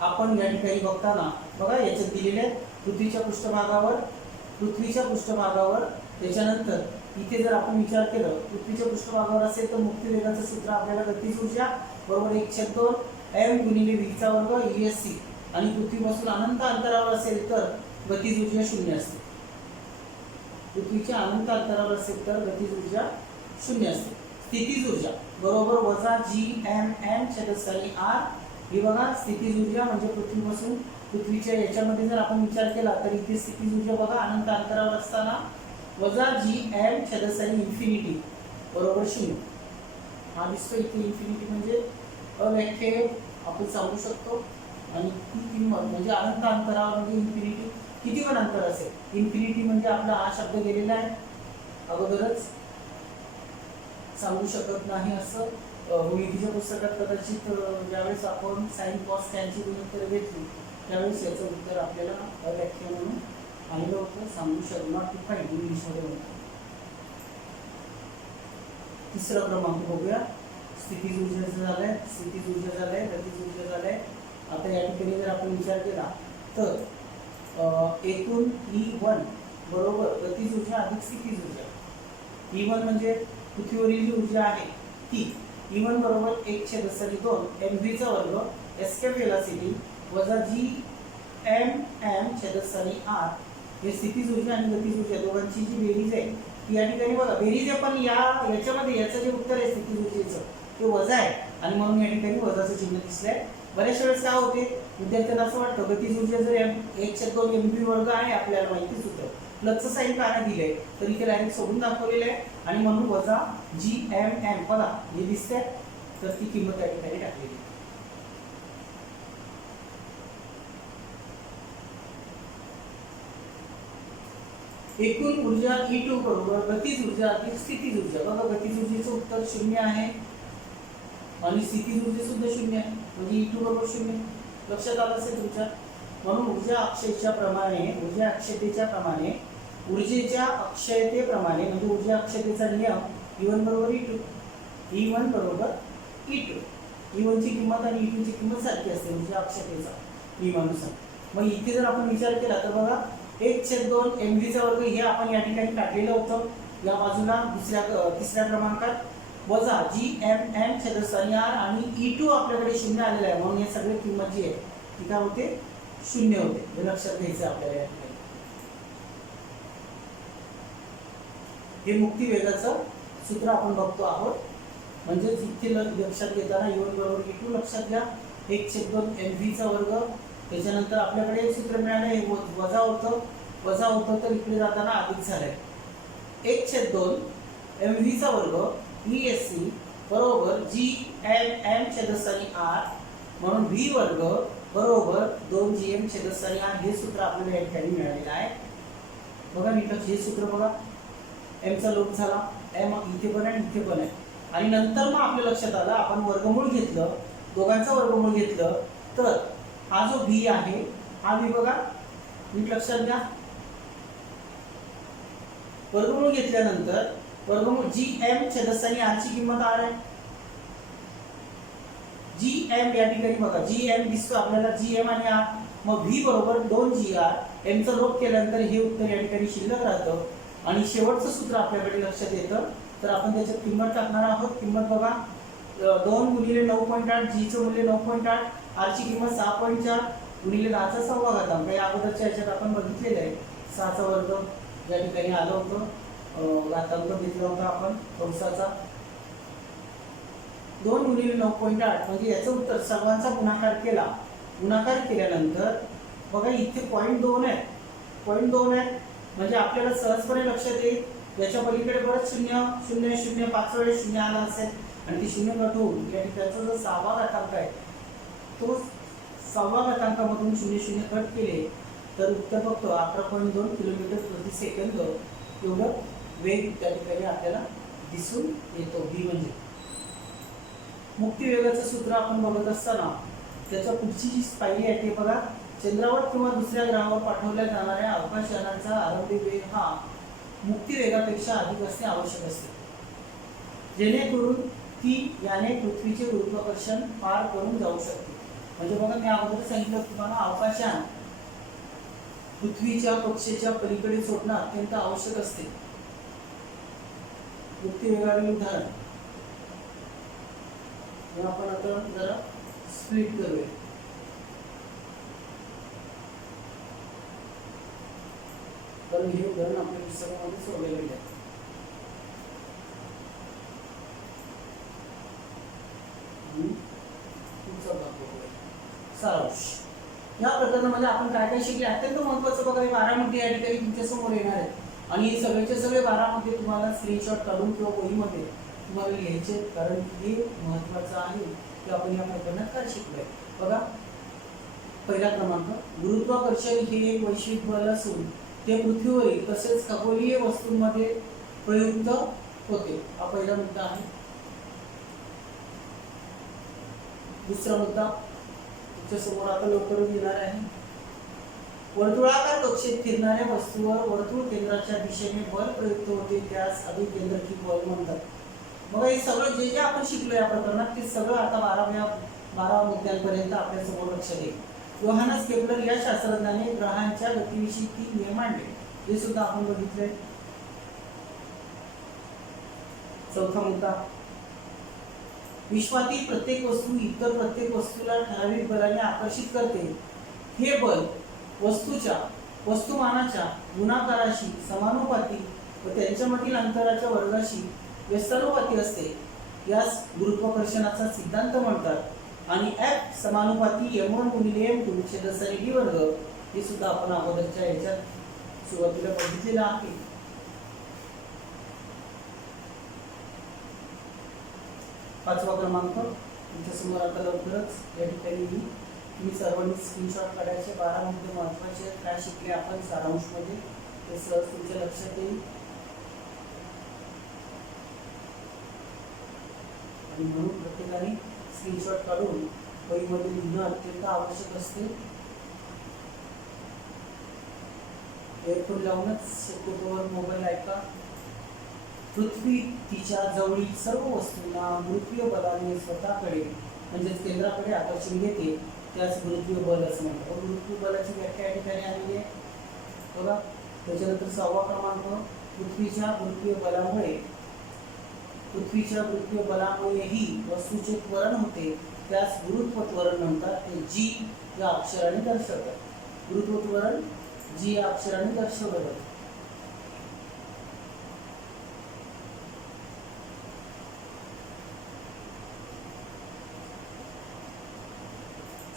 आपण या ठिकाणी बघताना बघा याच्यात दिलेले आहे पृथ्वीच्या पृष्ठभागावर त्याच्यानंतर इथे जर आपण विचार केला पृथ्वीच्या पृष्ठभागावर असेल तर मुक्तिवेगाचं सूत्र आपल्याला गतीज ऊर्जा बरोबर 1/2 m गुणिले v चा वर्ग ESC आणि पृथ्वीपासून अनंत अंतरावर असेल तर गतीज ऊर्जा 0 असते. पृथ्वीच्या अनंत अंतरावर असेल तर गतीज ऊर्जा 0 असते. स्थितीज ऊर्जा बरोबर वजा Gm छेदस्थानी r. ही बघा स्थितीज ऊर्जा म्हणजे पृथ्वीच्या याच्यामध्ये जर आपण विचार केला तर इथे स्थितीज ऊर्जा बघा अनंत अंतरावर असताना वजा Gm छेदस्थानी इन्फिनिटी बरोबर 0. हा दिसतो इथे इन्फिनिटी म्हणजे अव्याख्येय आपण सांगू शकतो आणि ती किंमत म्हणजे अनंत अंतरावर म्हणजे इन्फिनिटी किती पण अंतर असेल. इन्फिनिटी म्हणजे आपला हा शब्द गेलेला आहे अगोदरच सांगू शकत नाही असं. भूमितीच्या पुस्तकात कदाचित ज्यावेळेस आपण साइन कॉस टॅनची गुणोत्तरे घेतली त्यावेळेस याचं उत्तर आपल्याला अव्याख्या म्हणून आलेलं होतं. सांगू शकत नॉट टू फाइंड इंग्लिशमध्ये होतं. तिसरा क्रमांक बघूया. स्थितीज ऊर्जेचं झालंय, स्थितीज ऊर्जा झालंय, गतीज ऊर्जा झालंय. आता या ठिकाणी जर आपण विचार केला तर एकूण E1 बरोबर गतीज ऊर्जा अधिक स्थितीज ऊर्जा. E1 म्हणजे पृथ्वीवरील जी ऊर्जा आहे ती E1 बरोबर 1/2 mv चा वर्ग एस्केप वेलोसिटी वजा Gm छेदस्थानी r. हे स्थितीज ऊर्जा आणि गतीज ऊर्जा दोघांची जी बेरीज आहे ती या ठिकाणी बघा बेरीज आहे पण याच्यामध्ये याचं जे उत्तर आहे स्थितीज ऊर्जेचं ते वजा आहे आणि म्हणून या ठिकाणी वजाचं चिन्ह दिसलंय. बऱ्याच वेळेस काय होते विद्यार्थ्यांना असं वाटतं गतीज ऊर्जा जर 1/2 mv वर्ग आहे आपल्याला माहितीच होतं प्लसचं साईन का नाही दिलंय तर इथे डायरेक्ट सोडून दाखवलेलं आहे आणि म्हणून वजा Gm बघा हे दिसतंय तर ती किंमत त्या ठिकाणी टाकलेली. एकूण ऊर्जा E2 बरोबर गतीज ऊर्जा अधिक स्थितीज ऊर्जा. बघा गतीज ऊर्जेचं उत्तर 0 आहे आणि स्थितीज ऊर्जा सुद्धा 0 आहे म्हणजे E2 बरोबर 0. लक्षात आलं असेल तुमच्या. म्हणून ऊर्जा अक्षयतेच्या अक्षयतेप्रमाणे म्हणजे ऊर्जा अक्षयतेचा नियम E1 बरोबर E2. E1 बरोबर E2. E1 ची किंमत आणि E2 ची किंमत सारखी असते ऊर्जा अक्षयतेचा नियमानुसार. मग इथे जर आपण विचार केला तर बघा 1/2 mv चा वर्ग हे आपण या ठिकाणी काढलेलं होतं. या बाजूला तिसऱ्या क्रमांकात वजा Gm छेदस्थानी r आणि E2 आपल्याकडे 0 आलेला आहे म्हणून हे सगळे किंमत जी आहे ती काय होते 0 होते. हे लक्षात घ्यायचं आपल्याला या ठिकाणी. हे मुक्तिवेगाचं सूत्र आपण बघतो आहोत. म्हणजे इथे लक्षात घेताना E1 बरोबर E2 लक्षात घ्या. 1/2 mv चा वर्ग त्याच्यानंतर आपल्याकडे सूत्र मिळालं हे वजा होतं तर इकडे जाताना अधिक झालंय 1/2 mv चा वर्ग ESC बरोबर जी एम एम छेदस्थानी r म्हणून v वर्ग बरोबर 2gm छेदस्थानी r हे सूत्र आपल्याला या ठिकाणी मिळालेलं आहे. बघा नीट हे सूत्र बघा, m चा लोप झाला, m इथे पण आहे इथे पण आहे आणि नंतर मग आपल्या लक्षात आलं आपण वर्गमूळ घेतलं, दोघांचा वर्गमूळ घेतलं तर हा जो v आहे हा v बघा नीट लक्षात घ्या. वर्गमूळ घेतल्यानंतर वर्गमूळ जी एम छेदस्थानी r ची किंमत r आहे. जी एम या ठिकाणी बघा जी एम दिसतो आपल्याला जी एम आणि r, मग v बरोबर 2gr m चा लोप केल्यानंतर हे उत्तर या ठिकाणी शिल्लक राहतं आणि शेवटचं सूत्र आपल्याकडे लक्षात येतं. तर आपण त्याच्यात किंमत टाकणार आहोत. किंमत बघा 2 गुणिले 9.8 g चं मूल्य 9.8, r ची किंमत 6.4 गुणिले 10 चा 6वा घातांक. या अगोदरच्या ह्याच्यात आपण बघितलेलं आहे 6 चा वर्ग या ठिकाणी आलं होतं, घातांक घेतला होता आपण कंसाचा. 2 गुणिले 9.8 म्हणजे याचं उत्तर सर्वांचा गुणाकार केला. गुणाकार केल्यानंतर बघा इथे 0.2 आहे, 0.2 आहे म्हणजे आपल्याला सहजपणे लक्षात येईल याच्या पलीकडे परत 0 0 0 5 वेळेस 0 आला असेल आणि ती 0 कट होऊन या ठिकाणचा जो 6वा घातांक आहे तो 6व्या घातांकामधून 0 0 कट केले तर उत्तर फक्त 11.2 किलोमीटर प्रति सेकंद एवढं वेग त्या ठिकाणी आपल्याला दिसून येतो. v म्हणजे मुक्ती वेगाचं सूत्र आपण बघत असताना त्याच्या पुढची जी पायरी आहे ते बघा, चंद्रावर किंवा दुसऱ्या ग्रहावर पाठवल्या जाणाऱ्या अवकाशयानाचा आरंभी वेग हा मुक्ती वेगापेक्षा अधिक असणे आवश्यक असते, जेणेकरून ती याने पृथ्वीचे गुरुत्वाकर्षण पार करून जाऊ शकते. म्हणजे बघा मी अगोदर सांगितलं तुम्हाला अवकाशयान पृथ्वीच्या कक्षेच्या पलीकडे सोडणं अत्यंत आवश्यक असते. मुक्ती वेगावरील उदाहरण हे आपण आता जरा स्प्लिट करूया. तर हे उदाहरण आपल्या पुस्तकामध्ये सोडलेलं आहे. सारांश या प्रकरणामध्ये आपण काय काय शिकले अत्यंत महत्त्वाचं बघा, 12 मुद्दे या ठिकाणी तुमच्या समोर येणार आहेत आणि हे सगळेचे सगळे 12 मुद्दे तुम्हाला स्क्रीनशॉट काढून किंवा वहीमध्ये तुम्हाला लिहायचे, कारण हे महत्त्वाचं आहे की आपण या प्रकरणात काय शिकलोय. बघा पहिला क्रमांक, गुरुत्वाकर्षण हे एक वैश्विक बल असून ते पृथ्वीवरील तसेच खगोलीय वस्तूंमध्ये प्रयुक्त होते. हा पहिला मुद्दा आहे. दुसरा मुद्दा तुमच्या समोर आता लवकरच येणार आहे. वर्तुळाकार कक्षेत फिरणाऱ्या वस्तूवर वर्तुळ केंद्राच्या दिशेने बल प्रयुक्त होते त्यास अभिकेंद्रकी बल म्हणतात. मग हे सगळं जे जे आपण शिकलो या प्रकरणात ते सगळं आता 12 मुद्द्यांपर्यंत आपल्या समोर लक्षात येईल. योहानस केपलर या शास्त्रज्ञाने ग्रहांच्या गतीविषयी 3 नियम मांडले, हे सुद्धा आपण बघितले. चौथा मुद्दा, विश्वातील प्रत्येक वस्तू इतर प्रत्येक वस्तूला ठराविक बलाने आकर्षित करते. हे बल वस्तूच्या वस्तुमानाच्या गुणाकाराशी समानुपाती व त्यांच्यामधील अंतराच्या वर्गाशी व्यस्तानुपाती असते. यास गुरुत्वाकर्षणाचा सिद्धांत म्हणतात आणि F समानुपाती m1 गुणिले m2 छेदस्थानी d वर्ग हे सुद्धा आपण अगोदरच्या याच्यात सुरुवातीला बघितलेलं आहे. पाचवा क्रमांक तुमच्या समोर आता लवकरच या ठिकाणी तुम्ही सर्वांनी स्क्रीनशॉट काढायचे. 12 मुद्दे महत्त्वाचे काय शिकले आपण सारांशमध्ये ते सहज तुमच्या लक्षात येईल आणि म्हणून प्रत्येकाने स्क्रीनशॉट काढून वहीमध्ये लिहिणं अत्यंत आवश्यक असते. एअरफोन लावूनच शक्यतोवर मोबाईल ऐका. पृथ्वी तिच्या जवळील सर्व वस्तूंना गुरुत्वीय बलाने स्वतःकडे म्हणजेच केंद्राकडे आकर्षण घेते, त्यास गुरुत्वीय बल असं म्हणतात. गुरुत्वीय बलाची व्याख्या या ठिकाणी आलेली आहे बघा. त्याच्यानंतर 6वा क्रमांक, पृथ्वीच्या गुरुत्वीय बलामुळेही वस्तूचे त्वरण होते, त्यास गुरुत्व त्वरण म्हणतात. ते जी या अक्षराने दर्शवतात. गुरुत्व त्वरण जी या अक्षराने दर्शवलं जातं.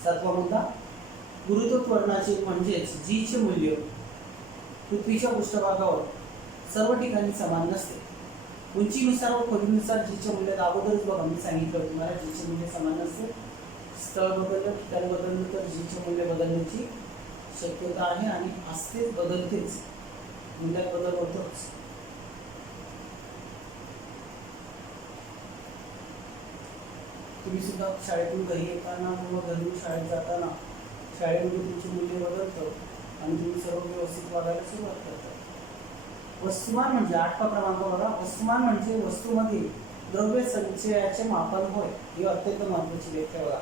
7वा मुद्दा, गुरुत्व त्वरणाचे म्हणजेच जी चे मूल्य पृथ्वीच्या पृष्ठभागावर सर्व ठिकाणी समान नसते. उंचीनुसार व खोलीनुसार जीचे मूल्य अगोदरच बघा मी सांगितलं तुम्हाला, जीचे मूल्य समान नसते. स्थळ बदललं, ठिकाण बदललं तर जीचे मूल्य बदलण्याची शक्यता आहे आणि असतेच, बदलतेच, मूल्यात बदल होतोच. तुम्ही सुद्धा शाळेतून घरी येताना किंवा घरून शाळेत जाताना शाळेमध्ये तुमचे मूल्य बदलतं आणि तुम्ही सर्व व्यवस्थित वागायला सुरुवात करता. वस्तुमान म्हणजे 8वा क्रमांक बघा. वस्तुमान म्हणजे वस्तूमध्ये द्रव्य संचयाचे मापन होय. ही अत्यंत महत्त्वाची व्याख्या बघा.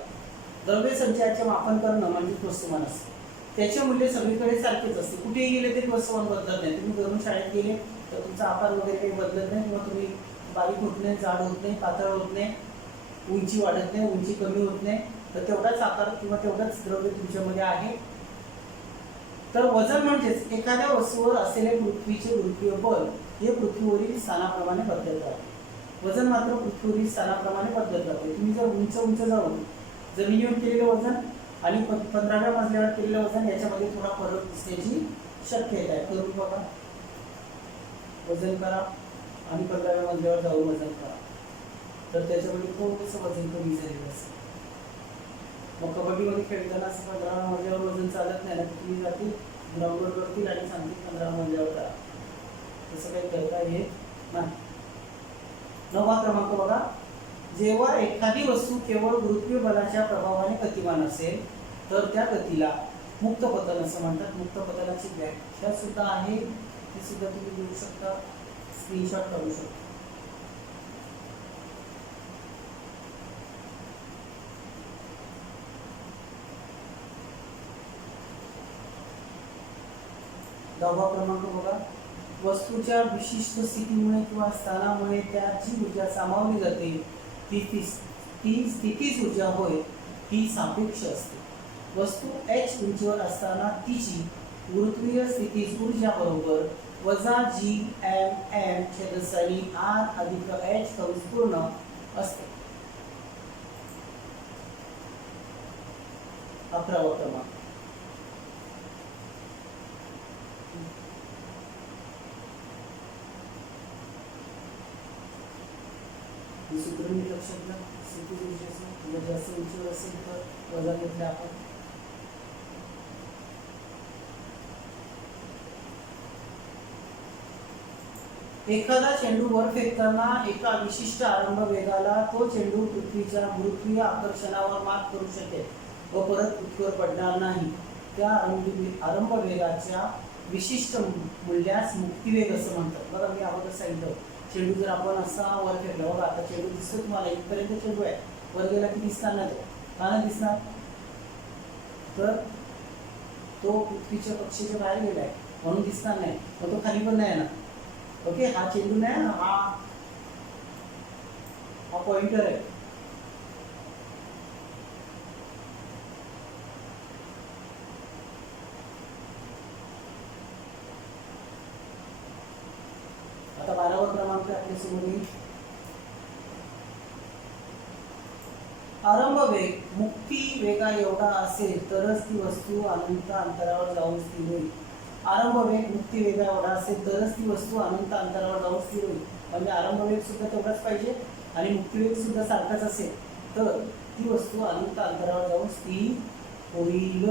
द्रव्य संचयाचे मापन करणं म्हणजे वस्तुमान असते. त्याचे मूल्य सगळीकडे सारखेच असते. कुठेही गेले तरी वस्तुमान बदलत नाही. तुम्ही घरून शाळेत गेले तर तुमचा आकार वगैरे काही बदलत नाही, किंवा तुम्ही बारीक होत नाही, जाड होत नाही, पातळ होत नाही, उंची वाढत नाही, उंची कमी होत नाही, तर तेवढाच आकार किंवा तेवढाच द्रव्य तुमच्यामध्ये आहे. तर वजन म्हणजेच एखाद्या वस्तूवर असलेले पृथ्वीचे गुरुत्वीय बल हे पृथ्वीवरील स्थानाप्रमाणे बदलत राहते. वजन मात्र पृथ्वीवरील स्थानाप्रमाणे बदलत राहते. तुम्ही जर उंच जाऊन जमिनीवर केलेले वजन आणि 15व्या मजल्यावर केलेलं वजन याच्यामध्ये थोडा फरक दिसण्याची शक्यता आहे. करून बघा, वजन करा आणि 15व्या मजल्यावर जाऊन वजन करा, तर त्याच्यामध्ये थोडंसं वजन कमी झालेलं असेल. मग कबड्डीमध्ये खेळताना असं 15व्या मजल्यावर वजन चालत नाही ना, तुम्ही जातील ग्राउंडवर करतील आणि सांगतील 15व्या मजल्यावर करा, तसं काही करता येत नाही. 9वा क्रमांक बघा. जेव्हा एखादी वस्तू केवळ गुरुत्वीय बलाच्या प्रभावाने गतिमान असेल तर त्या गतीला मुक्त पतन असं म्हणतात. मुक्त पतनाची व्याख्या सुद्धा आहे, ती सुद्धा तुम्ही घेऊ शकता, स्क्रीनशॉट काढू शकता. दहावा क्रमांक बघा. वस्तूच्या विशिष्ट स्थितीमुळे किंवा स्थानामुळे त्यात जी ऊर्जा सामावली जाते ती स्थितीज ऊर्जा होय, ही सापेक्ष असते. वस्तू h उंचीवर असताना तिची गुरुत्वीय स्थितीज ऊर्जा बरोबर वजा Gm छेदस्थानी r अधिक h कंस पूर्ण असते. 11वा क्रमांक. सूत्र मी लक्षात घ्या. स्थितीज ऊर्जेचं जर जास्त उंचीवर असेल तर वजा घेतले आपण. एखादा चेंडू वर फेकताना एका विशिष्ट आरंभ वेगाला तो चेंडू पृथ्वीच्या गुरुत्वीय आकर्षणावर मात करू शकेल व परत पृथ्वीवर पडणार नाही. त्या आरंभ वेगाच्या विशिष्ट मूल्यास मुक्तिवेग असं म्हणतात. बघा मी अगोदर सांगितलं, चेंडू जर आपण असा वर फेकला, बघा आता चेंडू दिसतो तुम्हाला, इथपर्यंत चेंडू आहे, वर गेला की दिसणार नाही, तो का नाही दिसणार, तर तो पृथ्वीच्या कक्षेच्या बाहेर गेलाय म्हणून दिसणार नाही, मग तो खाली पण नाही येणार. ओके, हा चेंडू नाही ना, हा पॉइंटर आहे. आता 12वा क्रमांक आपल्या समोर येईल. आरंभ वेग मुक्ती वेगा एवढा असेल तरच ती वस्तू अनंत अंतरावर जाऊन स्थिर होईल. आरंभ वेग मुक्ती वेगा एवढा असेल तरच ती वस्तू अनंत अंतरावर जाऊन स्थिर होईल. म्हणजे आरंभ वेग सुद्धा तेवढाच पाहिजे आणि मुक्ती वेग सुद्धा सारखाच असेल तर ती वस्तू अनंत अंतरावर जाऊन स्थिर होईल.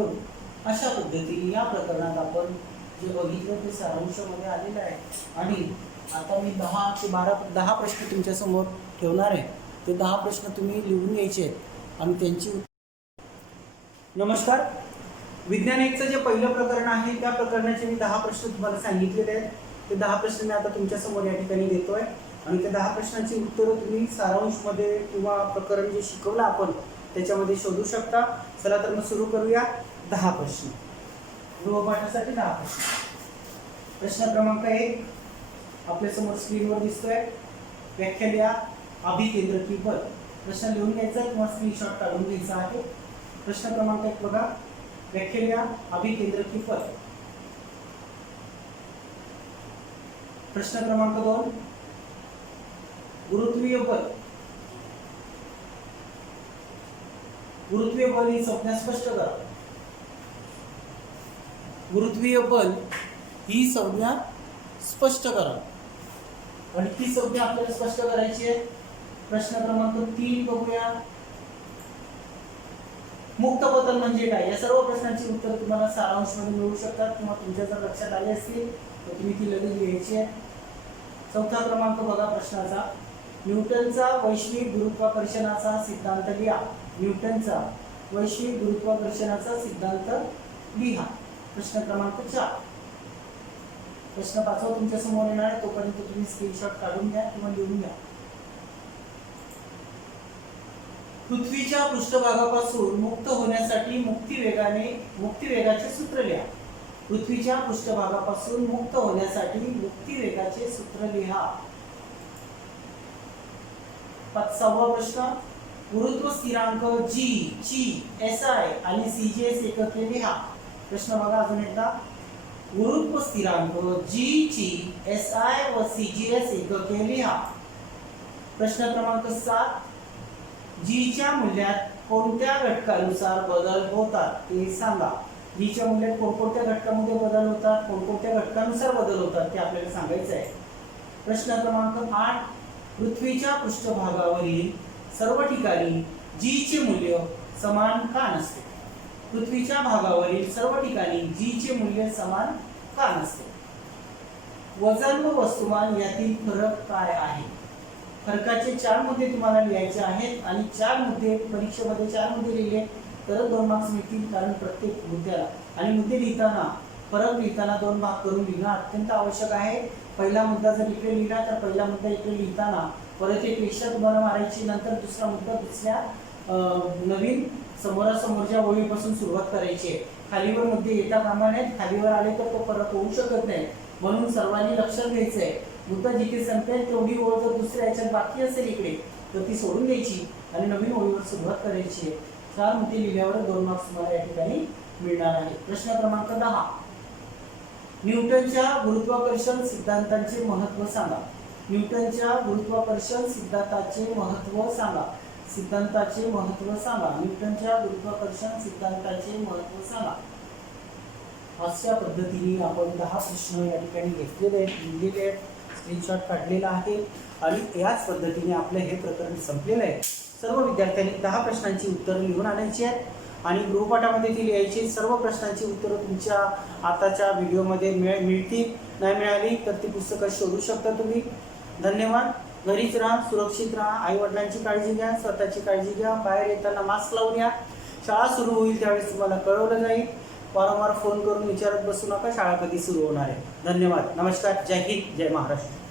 अशा पद्धतीने या प्रकरणात आपण जे बघितलं ते सारांशामध्ये आलेलं आहे. आणि आता मी 10 ते 10 प्रश्न तुमच्या समोर ठेवणार आहे. ते 10 प्रश्न तुम्ही लिहून यायचे आहेत आणि त्यांची. नमस्कार. विज्ञान 1चं जे पहिलं प्रकरण आहे त्या प्रकरणाचे मी 10 प्रश्न तुम्हाला सांगितलेले आहेत. ते 10 प्रश्न मी आता तुमच्या समोर या ठिकाणी देतोय आणि त्या 10 प्रश्नांची उत्तरं तुम्ही सारांशमध्ये किंवा प्रकरण जे शिकवलं आपण त्याच्यामध्ये शोधू शकता. चला तर मग सुरू करूया. 10 प्रश्न गृहपाठासाठी 10 प्रश्न. प्रश्न क्रमांक 1 आपल्या समोर स्क्रीनवर दिसतोय. व्याख्या लिहा. अभिकेंद्रकी बल. प्रश्न लिहून घ्यायचा किंवा स्क्रीनशॉट काढून घ्यायचा आहे. प्रश्न क्रमांक 1 बघा. व्याख्या लिहा. अभिकेंद्रकी बल. प्रश्न क्रमांक 2 गुरुत्वीय बल. गुरुत्वीय बल ही संज्ञा स्पष्ट करा. गुरुत्वीय बल ही संज्ञा स्पष्ट करा. आणि ती संज्ञा आपल्याला स्पष्ट करायची आहे. प्रश्न क्रमांक 3 बघूया. मुक्त बदल म्हणजे काय? या सर्व प्रश्नांची उत्तर तुम्हाला सारांश मध्ये मिळू शकतात किंवा तुमच्या जर लक्षात आले असतील तर तुम्ही ती लगेच लिहायची आहे. चौथा क्रमांक बघा प्रश्नाचा. न्यूटनचा वैश्विक गुरुत्वाकर्षणाचा सिद्धांत लिहा. न्यूटनचा वैश्विक गुरुत्वाकर्षणाचा सिद्धांत लिहा. प्रश्न क्रमांक 4. प्रश्न 5 तुमच्या समोर येणार आहे, तोपर्यंत तुम्ही स्क्रीनशॉट काढून घ्या किंवा लिहून घ्या. पृथ्वीच्या पृष्ठभागापासून मुक्त होण्यासाठी मुक्तिवेगाचे सूत्र लिहा. पृथ्वीच्या पृष्ठभागापासून मुक्त होण्यासाठी मुक्तिवेगाचे सूत्र लिहा. 6वा प्रश्न. गुरुत्व स्थिरांक G, ची SI आणि CGS एकके लिहा. प्रश्न बघा अजून एकदा. गुरुत्व स्थिरांक G, ची SI व CGS एकके लिहा. प्रश्न क्रमांक 7. G च्या मूल्यात कोणत्या घटकानुसार बदल होतात ते सांगा. G च्या मूल्यात कोणकोणत्या घटकांमध्ये बदल होतात, कोणकोणत्या घटकानुसार बदल होतात ते आपल्याला सांगायचं आहे. प्रश्न क्रमांक 8. पृथ्वीच्या पृष्ठभागावरील सर्व ठिकाणी G चे मूल्य समान का नसते? पृथ्वीच्या भागावरील सर्व ठिकाणी G चे मूल्य समान का नसते? वजन व वस्तुमान यातील फरक काय आहे? फरकाचे 4 मुद्दे तुम्हाला लिहायचे आहेत आणि 4 मुद्दे परीक्षेमध्ये 4 मुद्दे लिहिले तर 2 मार्क्स मिळतील. कारण प्रत्येक मुद्द्याला आणि मुद्दे लिहिताना फरक लिहिताना 2 भाग करून लिहिणं अत्यंत आवश्यक आहे. पहिला मुद्दा जर इकडे लिहिला तर पहिला मुद्दा इकडे लिहिताना परत एक रेषा तुम्हाला मारायची, नंतर दुसरा मुद्दा दुसऱ्या नवीन समोरासमोरच्या ओळीपासून सुरुवात करायची आहे. खालीवर मुद्दे येता कामा नयेत. खालीवर आले तर तो फरक होऊ शकत नाही, म्हणून सर्वांनी लक्षात घ्यायचं आहे. मुद्दा जिथे संपेल तेवढी ओळ जर दुसऱ्या याच्यात बाकी असेल इकडे तर ती सोडून द्यायची आणि नवीन ओळीवर सुरुवात करायची आहे. 4 मुद्दे लिहिल्यावर 2 मार्क्स तुम्हाला या ठिकाणी मिळणार आहे. प्रश्न क्रमांक 10. न्यूटनच्या गुरुत्वाकर्षण सिद्धांताचे महत्त्व सांगा. न्यूटनच्या गुरुत्वाकर्षण सिद्धांताचे महत्त्व सांगा. सिद्धांताचे महत्त्व सांगा. न्यूटनच्या गुरुत्वाकर्षण सिद्धांताचे महत्त्व सांगा. अशा पद्धतीने आपण 10 प्रश्न या ठिकाणी घेतलेले आहेत, लिहिलेले आहेत, स्क्रीनशॉट काढलेला आहे आणि याच पद्धतीने आपलं हे प्रकरण संपलेलं आहे. सर्व विद्यार्थ्यांनी 10 प्रश्नांची उत्तरं लिहून आणायची आहेत आणि गृहपाठामध्ये ती लिहायची. सर्व प्रश्नांची उत्तरं तुमच्या आताच्या व्हिडिओमध्ये मिळतील. नाही मिळाली तर ती पुस्तकं शोधू शकता तुम्ही. धन्यवाद. घरीच राहा, सुरक्षित राहा, आई वडिलांची काळजी घ्या, स्वतःची काळजी घ्या. बाहेर येताना मास्क लावून या. शाळा सुरू होईल त्यावेळेस तुम्हाला कळवलं जाईल. वारंवार फोन करून विचारत बसू नका शाळा कधी सुरू होणार आहे. धन्यवाद. नमस्कार. जय हिंद. जय महाराष्ट्र.